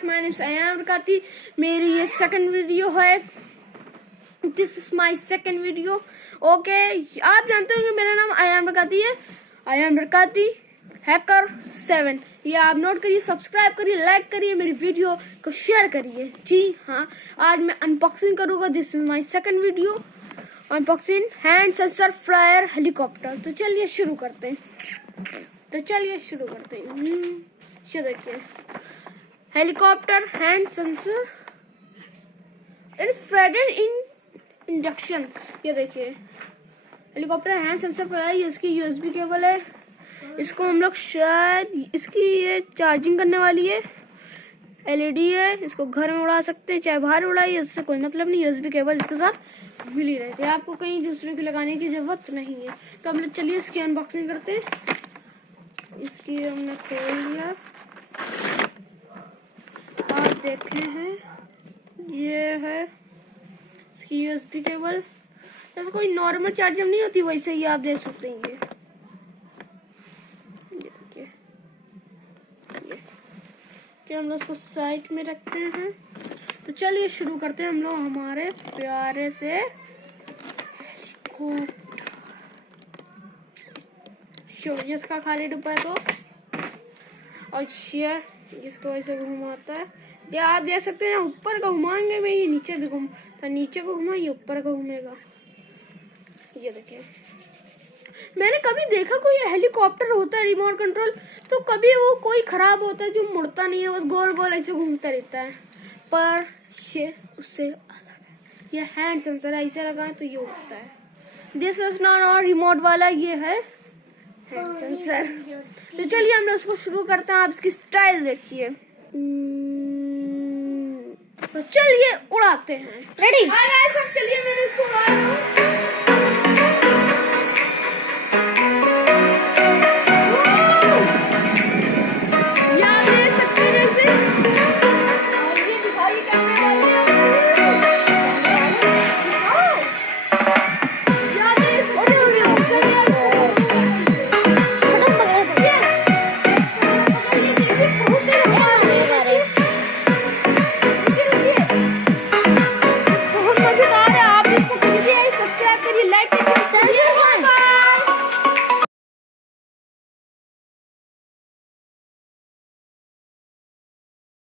Guys, my name is Ayan Barkati. मेरी ये second video है। This is my second video. Okay, आप जानते हो कि मेरा नाम अयान बरकाती है। अयान बरकाती हैकर 7, ये आप नोट करिए, सब्सक्राइब करिए, लाइक करिए, मेरी वीडियो को शेयर करिए। जी हाँ, आज मैं अनबॉक्सिंग करूँगा। This is my second video, unboxing hand sensor flyer helicopter. तो चलिए शुरू करते हैं। ये देखिए, helicopter hand sensor infrared induction. ये देखिए, हेलीकॉप्टर हैंड सेंसर फ्लायर, इसकी यूएसबी केबल है। इसको हम लोग शायद इसकी ये चार्जिंग करने वाली है। एलईडी है, इसको घर में उड़ा सकते हैं चाहे बाहर उड़ाइए, इससे कोई मतलब नहीं। यूएसबी केबल इसके साथ मिली रहती है, आपको कहीं दूसरे की लगाने की जरूरत नहीं है। तो हम लोग चलिए इसकी अनबॉक्सिंग करते हैं। इसकी हमने खोल लिया, आप देखे हैं, ये है इसकी यूएसबी केबल। जैसे कोई नॉर्मल चार्जर नहीं होती वैसे ही आप देख सकते हैं। ये देखिए, कि हम लोग इसको साइड में रखते हैं। तो चलिए शुरू करते हैं हम लोग हमारे प्यारे से हेलीकॉप्टर। ये इसका खाली डिब्बा है। तो और ये इसको ऐसे घुमाता है, ये आप देख सकते हैं। ऊपर का घुमाएंगे में ये नीचे भी घूम, तो नीचे को घुमा, ये ऊपर का घूमेगा। ये देखिए, मैंने कभी देखा कोई हेलीकॉप्टर होता है रिमोट कंट्रोल, तो कभी वो कोई खराब होता है जो मुड़ता नहीं है, बस गोल गोल ऐसे घूमता रहता है। पर ये उससे अलग है, ये हैंड सेंसर है, ऐसे लगाएं तो ये उड़ता है। दिस इज नॉट रिमोट वाला, ये है हैंड सेंसर। तो चलिए हम लोग उसको शुरू करते हैं। आप इसकी स्टाइल देखिए। तो चलिए उड़ाते हैं। रेडी? चलिए मैंने इसको उड़ाया।